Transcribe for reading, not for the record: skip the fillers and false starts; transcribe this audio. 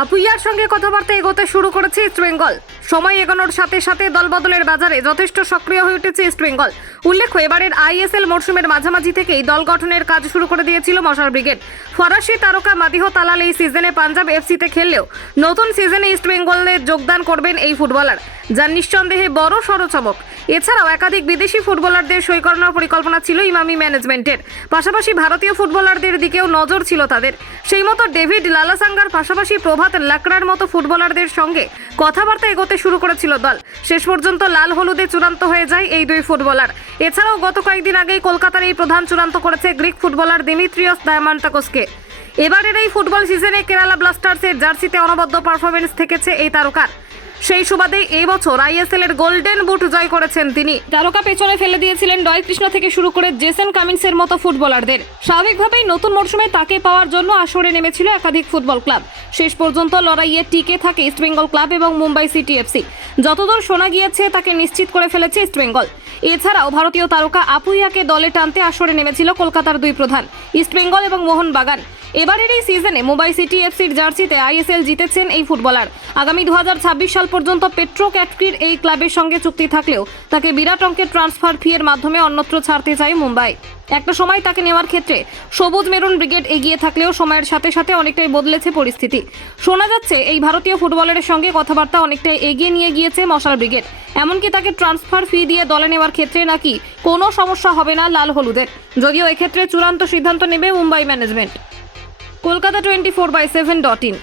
আপুইয়ার সঙ্গে কথাবার্তা এগোতে শুরু করেছে ইস্টবেঙ্গল। সময় এগোনোর সাথে সাথে দলবদলের বাজারে যথেষ্ট সক্রিয় হয়ে উঠেছে ইস্টবেঙ্গল। উল্লেখ্য, এবারের আইএসএল মরশুমের মাঝামাঝি থেকেই দল গঠনের কাজ শুরু করে দিয়েছিল মশাল ব্রিগেড। ফরাসি তারকা মাদিহ তালাল এই সিজনে পাঞ্জাব এফসিতে খেললেও নতুন সিজনে ইস্টবেঙ্গলে যোগদান করবেন এই ফুটবলার, যার নিঃসন্দেহে বড় সড় চমক। এছাড়াও একাধিক বিদেশি ফুটবলারদের সই করানোর পরিকল্পনা ছিল ইমামি ম্যানেজমেন্টের। পাশাপাশি ভারতীয় ফুটবলারদের দিকেও নজর ছিল তাদের। সেই মতো ডেভিড লালাসাঙ্গার পাশাপাশি প্রভাত লাকড়ার মতো ফুটবলারদের সঙ্গে কথাবার্তা এগোতে শুরু করেছিল দল। শেষ পর্যন্ত লাল হলুদে চূড়ান্ত হয়ে যায় এই দুই ফুটবলার। এছাড়াও গত কয়েকদিন আগেই কলকাতার এই প্রধান চূড়ান্ত করেছে গ্রিক ফুটবলার দিমিত্রিয়স ডায়ামান্টাকোসকে। এবারের এই ফুটবল সিজনে কেরালা ব্লাস্টার্সের জার্সিতে অনবদ্য পারফরমেন্স থেকেছে এই তারকার। সেই সুবাদে এই বছর আইএসএল এর গোল্ডেন বুট জয় করেছেন তিনি। তারকা পেছনে ফেলে দিয়েছিলেন ডয় কৃষ্ণ থেকে শুরু করে জেসন কামিন্সের মতো ফুটবলারদের। স্বাভাবিকভাবেই নতুন মরশুমে তাকে পাওয়ার জন্য আসরে নেমেছিল একাধিক ফুটবল ক্লাব। শেষ পর্যন্ত লড়াইয়ে টিকে থাকে ইস্টবেঙ্গল ক্লাব এবং মুম্বাই সিটি এফসি। যতদূর শোনা গিয়েছে তাকে নিশ্চিত করে ফেলেছে ইস্টবেঙ্গল। এছাড়াও ভারতীয় তারকা আপুইয়াকে দলে টানতে আসরে নেমেছিল কলকাতার দুই প্রধান, ইস্টবেঙ্গল এবং মোহনবাগান। এবারের এই সিজনে মুম্বাই সিটি এফসির জার্সিতে আইএসএল জিতেছেন এই ফুটবলার। আগামী 2026 সাল পর্যন্ত পেট্রো ক্যাটকির এই ক্লাবের সঙ্গে চুক্তি থাকলেও তাকে বিরাট অঙ্কের ট্রান্সফার ফি এর মাধ্যমে অন্যত্র ছাড়তে চায় মুম্বাই। একটা সময় তাকে নেওয়ার ক্ষেত্রে সবুজ মেরুন ব্রিগেড এগিয়ে থাকলেও সময়ের সাথে সাথে অনেকটাই বদলেছে পরিস্থিতি। শোনা যাচ্ছে এই ভারতীয় ফুটবলারের সঙ্গে কথাবার্তা অনেকটাই এগিয়ে নিয়ে গিয়েছে মশাল ব্রিগেড। এমনকি তাকে ট্রান্সফার ফি দিয়ে দলে নেওয়ার ক্ষেত্রে নাকি কোনো সমস্যা হবে না লাল হলুদের, যদিও এক্ষেত্রে চূড়ান্ত সিদ্ধান্ত নেবে মুম্বাই ম্যানেজমেন্ট। কলকাতা 24/7.in।